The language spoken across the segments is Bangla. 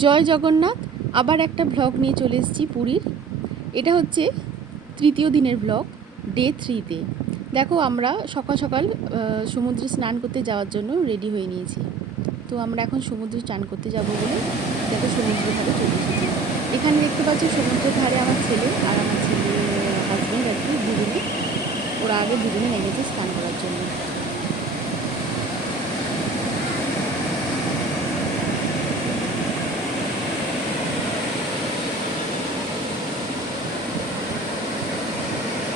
জয় জগন্নাথ। আবার একটা ভ্লগ নিয়ে চলে এসেছি পুরীর। এটা হচ্ছে তৃতীয় দিনের ভ্লগ, ডে 3-তে। দেখো আমরা সকাল সকাল সমুদ্রে স্নান করতে যাওয়ার জন্য রেডি হয়ে নিয়েছি। তো আমরা এখন সমুদ্রে স্নান করতে যাব বলে দেখো সমুদ্রের ধারে চলে এসেছি। এখানে দেখতে পাচ্ছি সমুদ্রের ধারে আমার ছেলে আর আমার ছেলে হাজব্যান্ড আর কি দুজনে, ওরা আগে দুজনে নেমেছে স্নান করার জন্য।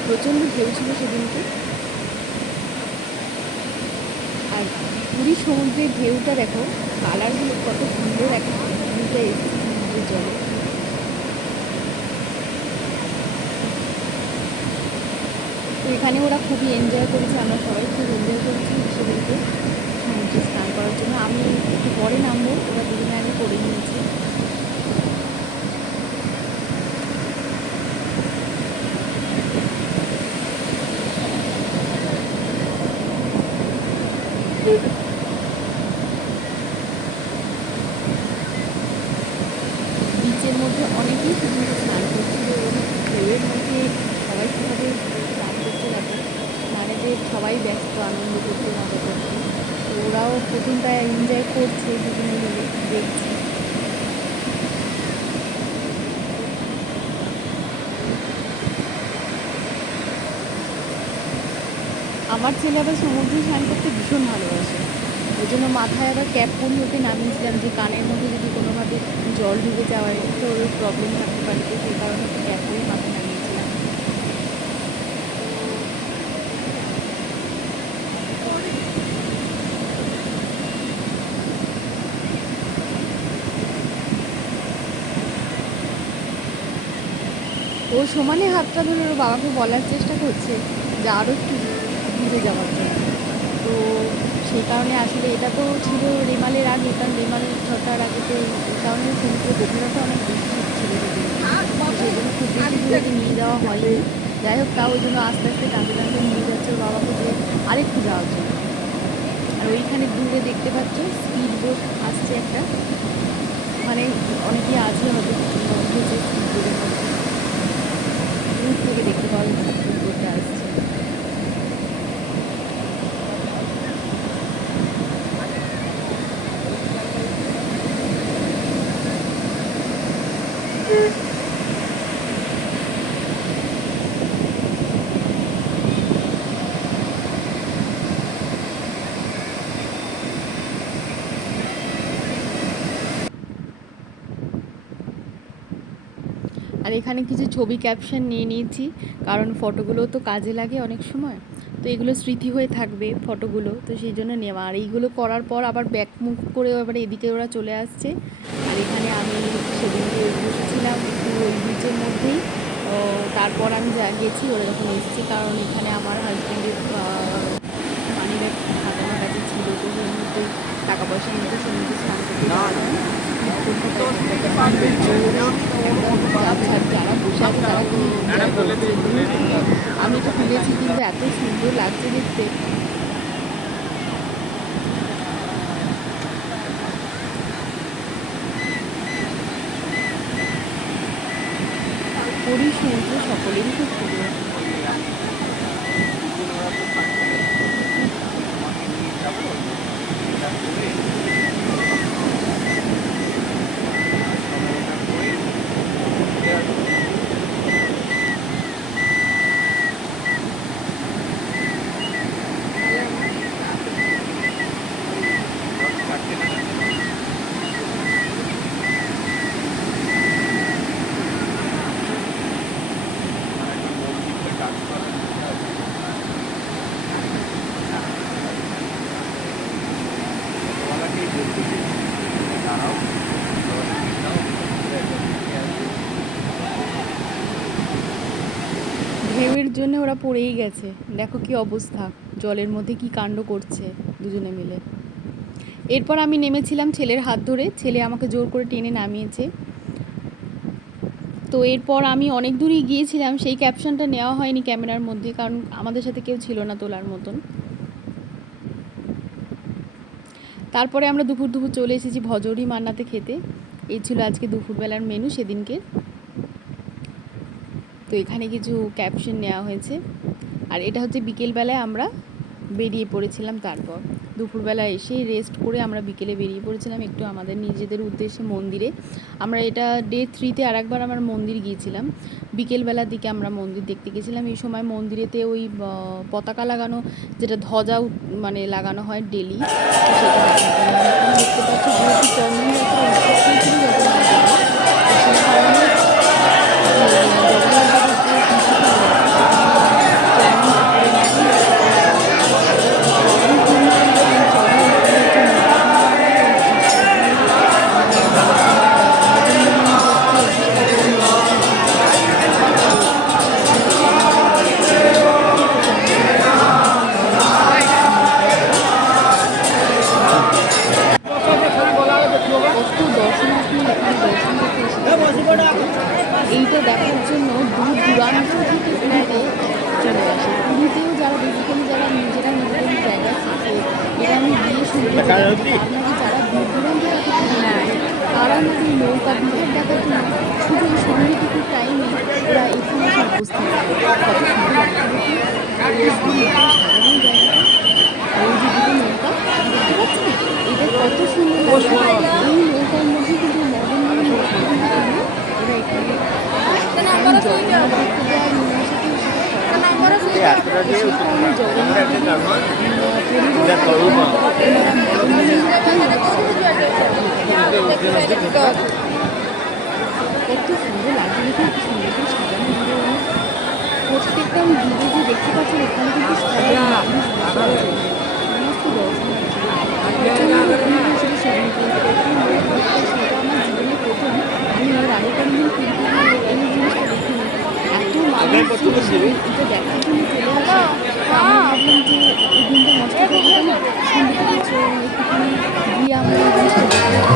প্রচণ্ড ঢেউ ছিল সেদিনকে। আর পুরীর সমুদ্রের ঢেউটা দেখো, কালারগুলো কত সুন্দর একটা ঢেউটা এসেছে সমুদ্রের জলে। তো এখানে ওরা খুবই এনজয় করেছে, আমরা সবাই খুব এনজয় করেছি সেদিনকে সমুদ্রে স্নান করার জন্য। আমি একটু পরে নামবো, ওরা দুজনে আগে করে নিয়েছে। বিচের মধ্যে অনেকেই সেদিনকে স্নান করছিল এবং ঢেউয়ের মধ্যে সবাই কীভাবে স্নান করতে লাগে, স্নানেতে সবাই ব্যস্ত আনন্দ করতে, মজা করতে। তো ওরাও প্রথমটা এনজয় করছে, দুজনে মিলে দেখছি। আমার ছেলে আবার সমুদ্রে স্নান করতে ভীষণ ভালোবাসে, ওই জন্য মাথায় আবার ক্যাপ পরিয়ে ওকে নামিয়েছিলাম, যে কানের মধ্যে যদি কোনোভাবে জল ঢুকে যাওয়ার তো ওর প্রবলেম থাকতে পারে, তো সেই কারণে ওকে ক্যাপ পরিয়ে মাথায় নামিয়েছিলাম। ও সমানে হাতটা ধরে ওর বাবাকে বলার চেষ্টা করছে যে আরও একটু দূরে যাওয়ার জন্য। তো সেই কারণে আসলে এটা তো ছিল রেমালের আগে, কারণ রেমাল ছটার আগে, তো এই কারণে সমুদ্রের গভীরতা অনেক বেশি ছিল সেদিন, সেই জন্য খুব বেশি দূরে নিয়ে যাওয়া হয়নি। যাই হোক, তাও ওই জন্য আস্তে আস্তে টানতে টানতে নিয়ে যাচ্ছে ওর বাবাকে, যে আরেকটু যাওয়ার জন্য। আর ওইখানে দূরে দেখতে পাচ্ছ স্পিড বোট আসছে একটা, মানে অনেকেই আছে হয়তো উঠেছে স্পিড বোটের মধ্যে, দূর থেকে দেখতে পাওয়া যাচ্ছে স্পিড বোটটা আসছে। আর এখানে কিছু ছবি ক্যাপশন নিয়ে নিয়েছি, কারণ ফটোগুলো তো কাজে লাগে অনেক সময়, তো এগুলো স্মৃতি হয়ে থাকবে ফটোগুলো, তো সেই জন্য নেওয়া। আর এইগুলো করার পর আবার ব্যাক মুভ করে এবার এদিকে ওরা চলে আসছে। আর এখানে আমি সেদিনকে বসেছিলাম একটু ওই বিচের মধ্যেই। তারপর আমি গেছি ওরা যখন এসেছি, কারণ এখানে আমার হাজব্যান্ডের মানি ব্যাগ আমার কাছে ছিল, তো সেই মুহূর্তেই টাকা পয়সা নিতে সমুদ্রে স্নান করতে যাওয়া যায়। যারা বসে আছে তারা খুবই এনজয় করছে। আমি তো তুলেছি, কিন্তু এত সুন্দর লাগছে দেখতে। পুরীর সমুদ্র সকলেরই খুব প্রিয়। ঢেউয়ের জন্য ওরা পড়েই গেছে, দেখো কি অবস্থা, জলের মধ্যে কি কাণ্ড করছে দুজনে মিলে। এরপর আমি নেমেছিলাম ছেলের হাত ধরে, ছেলে আমাকে জোর করে টেনে নামিয়েছে। তো এরপর আমি অনেক দূরই গিয়েছিলাম, সেই ক্যাপশনটা নেওয়া হয়নি ক্যামেরার মধ্যে, কারণ আমাদের সাথে কেউ ছিল না তোলার মতন। তারপরে আমরা দুপুর দুপুর চলে এসেছি ভজরি মান্নাতে খেতে। এই ছিল আজকে দুপুরবেলার মেনু সেদিনকে। তো এখানে কিছু ক্যাপশন নেওয়া হয়েছে। আর এটা হচ্ছে বিকেলবেলায় আমরা বেরিয়ে পড়েছিলাম। তারপর দুপুরবেলা এসে রেস্ট করে আমরা বিকেলে বেরিয়ে পড়েছিলাম একটু আমাদের নিজেদের উদ্দেশ্যে মন্দিরে। আমরা এটা ডে 3-তে আর একবার আমরা মন্দির গিয়েছিলাম। বিকেলবেলার দিকে আমরা মন্দির দেখতে গেছিলাম। এই সময় মন্দিরেতে ওই পতাকা লাগানো, যেটা ধ্বজা মানে লাগানো হয় ডেলি, সেটা দেখতে পাচ্ছি। যেহেতু চন্দন যাত্রা উৎসব চলছিল সেই কারণে এইটা দেখার জন্য দূর দূরান্ত থেকে পুরীতে চলে আসে। পুরীতেও যারা বেসিক্যালি যারা নিজেরা নিজেদের জায়গা থাকে, এটা আমি গিয়ে শুনতে পারি, যারা দূর দূরান্ত থেকে তারা নাকি নৌকা বিহার দেখার জন্য শুধু এই সন্ধ্যেটুকুর টাইমে ওরা এখানে এসে উপস্থিত থাকে। কত সুন্দর লাগছে দেখি সাজানো জায়গাটা। ওই যে দুটো নৌকা দেখতে পাচ্ছি, এটা কত সুন্দর লাগছে। এই নৌকার মধ্যে কিন্তু মদন ওরা এখানে কত সুন্দর লাগছে দেখে, কি সুন্দর করে সাজানো হবে। প্রত্যেকটা দিকে যে দেখতে পাচ্ছেন এখানে কিন্তু সবাই মানুষ বসে আছে, সমস্ত দর্শনার্থী। শুধু সেদিন সেটা আমার জীবনে প্রথম। আমি এর আগে কোনোদিন কিন্তু এই জিনিসটা দেখিনি। এত মানুষ এটা দেখার জন্য চলে আসে। আমি ভাবলাম যে এই দিনটা নষ্ট করবো না, সন্ধ্যে থেকে একটুখানি গিয়ে আমরা এই জিনিসটা দেখবো।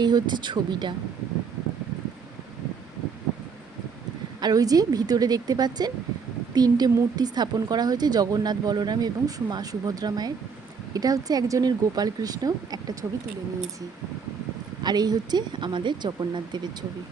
এই হচ্ছে ছবিটা। আর ওই যে ভিতরে দেখতে পাচ্ছেন 3টে মূর্তি স্থাপন করা হয়েছে, জগন্নাথ, বলরাম এবং মা সুভদ্রা মায়ের। এটা হচ্ছে একজনের গোপাল কৃষ্ণ একটা ছবি তুলে নিয়েছি। আর এই হচ্ছে আমাদের জগন্নাথ দেবের ছবি।